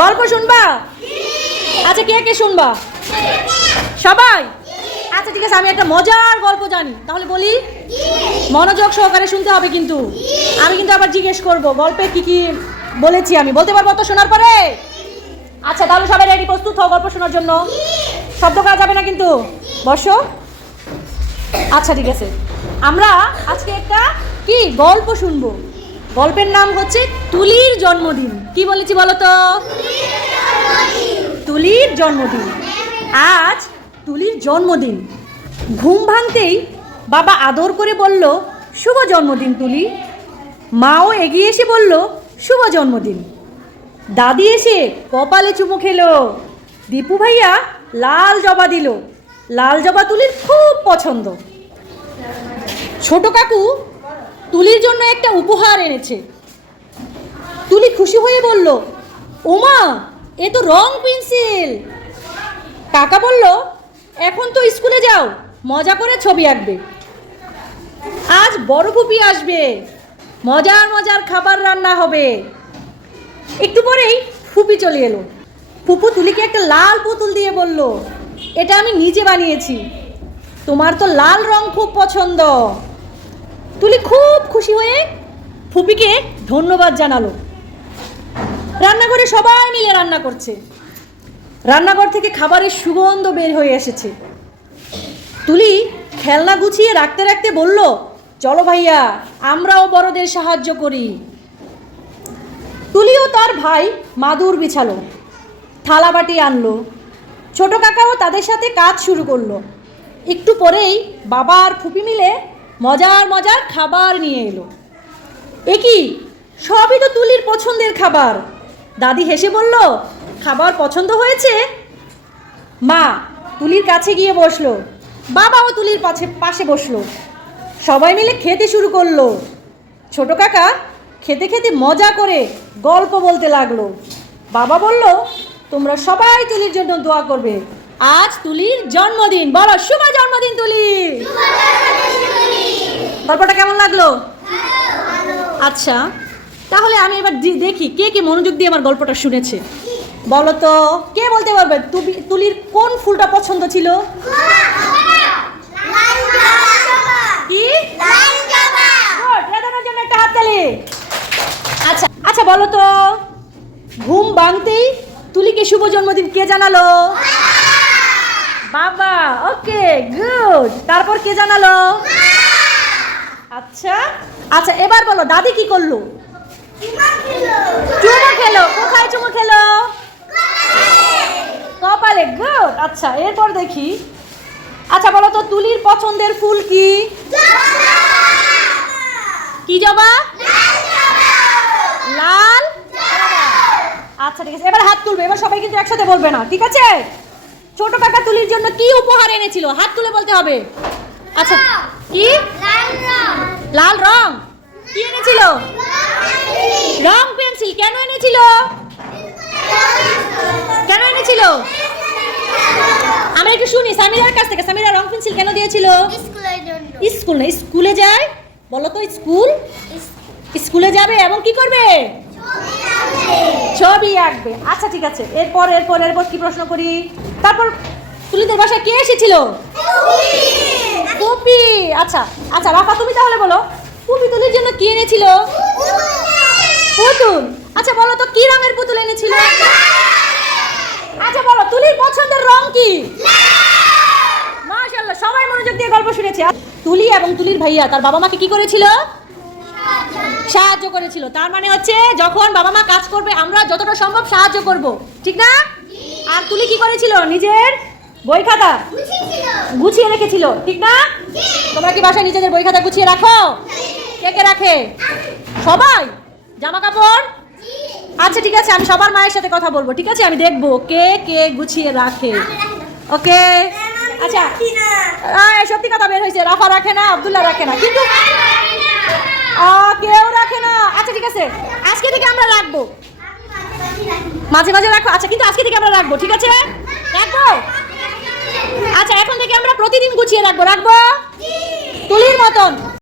গল্প শুনবা? আচ্ছা কে কে শুনবা? সবাই? আচ্ছা ঠিক আছে, আমি একটা মজার গল্প জানি। তাহলে বলি, মনোযোগ সহকারে শুনতে হবে কিন্তু। আমি কিন্তু আবার জিজ্ঞেস করব, গল্পে কি কি বলেছি আমি। বলতে পারব তো শোনার পরে? আচ্ছা তাহলে সবাই রেডি প্রস্তুত হও গল্প শোনার জন্য। শব্দ করা যাবে না কিন্তু। বসো। আচ্ছা ঠিক আছে। আমরা আজকে একটা কি গল্প শুনব? গল্পের নাম হচ্ছে তুলির জন্মদিন। কি বলেছি বলো তো? তুলির জন্মদিন। আজ তুলির জন্মদিন। ঘুম ভাঙতেই বাবা আদর করে বলল, শুভ জন্মদিন তুলি। মাও এগিয়ে এসে বলল, শুভ জন্মদিন। দাদি এসে কপালে চুমু খেলো। দীপু ভাইয়া লাল জবা দিল। লাল জবা তুলির খুব পছন্দ। ছোট কাকু তুলির জন্য একটা উপহার এনেছে। তুলি খুশি হয়ে বলল, ওমা, এ তো রং পেন্সিল। কাকা বলল, এখন তো স্কুলে যাও, মজা করে ছবি আঁকবে। আজ বড় ফুপি আসবে। মজার মজার খাবার রান্না হবে। একটু পরেই ফুপি চলে এলো। ফুপু তুলিকে একটা লাল পুতুল দিয়ে বলল, এটা আমি নিজে বানিয়েছি। তোমার তো লাল রং খুব পছন্দ। তুলি খুব খুশি হয়ে ফুপিকে ধন্যবাদ জানালো। রান্নাঘরে সবাই মিলে রান্না করছে। রান্নাঘর থেকে খাবারের সুগন্ধ বের হয়ে এসেছে। তুলি খেলনা গুছিয়ে রাখতে রাখতে বলল, চলো ভাইয়া, আমরাও বড়দের সাহায্য করি। তুলিও তার ভাই মাদুর বিছালো থালাবাটি আনলো। ছোট কাকাও তাদের সাথে কাজ শুরু করল। একটু পরেই বাবা আর ফুপি মিলে মজার মজার খাবার নিয়ে এলো। এ কি? সবই তো তুলির পছন্দের খাবার। দাদি হেসে বলল, খাবার পছন্দ হয়েছে? মা তুলির কাছে গিয়ে বসল। বাবাও তুলির পাশে পাশে বসল। সবাই মিলে খেতে শুরু করল। ছোট কাকা খেতে খেতে মজা করে গল্প বলতে লাগল। বাবা বলল, তোমরা সবাই তুলির জন্য দোয়া করবে। আজ তুলির জন্মদিন। বলো, শুভ জন্মদিন তুলি! গল্পটা কেমন লাগল? আচ্ছা তাহলে আমি এবার দেখি কে কে মনোযোগ দিয়ে আমার গল্পটা শুনেছে। বলো তো, কে বলতে পারবে? তুবি- তুলির কোন ফুলটা পছন্দ ছিল? কি? জন্য একটা হাততালি। আচ্ছা আচ্ছা বলো তো, ঘুম ভাঙতেই তুলিকে শুভ জন্মদিন কে জানালো? বাবা ওকে গুড তারপর কে জানালো? আচ্ছা। আচ্ছা এবার বলো, দাদি কি করল? চুমু খেলো। কোথায় চুমু খেলো? কপালে গুড আচ্ছা এরপর দেখি। আচ্ছা বলো তো, তুলির পছন্দের ফুল কি? কি জবা? লাল? আচ্ছা ঠিক আছে, এবার হাত তুলবে। এবার সবাই কিন্তু একসাথে বলবে না, ঠিক আছে? ছোট কাকা তুলির জন্য কি উপহার এনেছিল? হাত তুলে বলতে হবে। আচ্ছা কি? লাল রং? কি এনেছিল? রং পেন্সিল। কেন এনেছিল? কেন এনেছিল? আমরা একটু শুনি। সামিরার কাছ থেকে। সামিরা রং পেন্সিল কেন দিয়েছিল? স্কুল না স্কুলে যায়? বলো তো স্কুল? স্কুলে যাবে এবং কি করবে? ছবি আঁকবে। আচ্ছা ঠিক আছে। এরপর এরপর এরপর কি প্রশ্ন করি? তারপর তুলিদের বাসায় কে এসেছিল? পুপি আচ্ছা আচ্ছা রাফা, তুমি তাহলে বলো পুপি তুলির জন্য কি এনেছিল? পুতুল! আচ্ছা বলো তো, কি রঙের পুতুল এনেছিল? আচ্ছা বলো, তুলির পছন্দের রং কি? সবাই মনোযোগ দিয়ে গল্প শুনেছে। তুলি এবং তুলির ভাইয়া, তার বাবা মাকে কি করেছিল? সাহায্য করেছিল। তার মানে হচ্ছে, যখন বাবা মা কাজ করবে, আমরা যতটা সম্ভব সাহায্য করব। ঠিক না? আর তুলি কি করেছিল? নিজের বই খাতা? গুছিয়ে রেখেছিল ঠিক না? তোমরা কি বাসায় নিজেদের বই খাতা গুছিয়ে রাখো? কে কে রাখে? সবাই? জামা কাপড়? আচ্ছা ঠিক আছে আমি সবার মায়ের সাথে কথা বলব ঠিক আছে? আমি দেখব কে কে গুছিয়ে রাখে। ওকে? আচ্ছা। সত্যি কথা বের হয়েছে রাফা রাখে না আবদুল্লাহ রাখে না কিন্তু কেউ রাখে না। আচ্ছা ঠিক আছে আজকে থেকে আমরা রাখব। মাঝে মাঝে রাখো। আচ্ছা কিন্তু আজকে থেকে আমরা রাখব ঠিক আছে? রাখব? আচ্ছা এখন থেকে আমরা প্রতিদিন গুছিয়ে রাখব রাখব? তুলির মতন।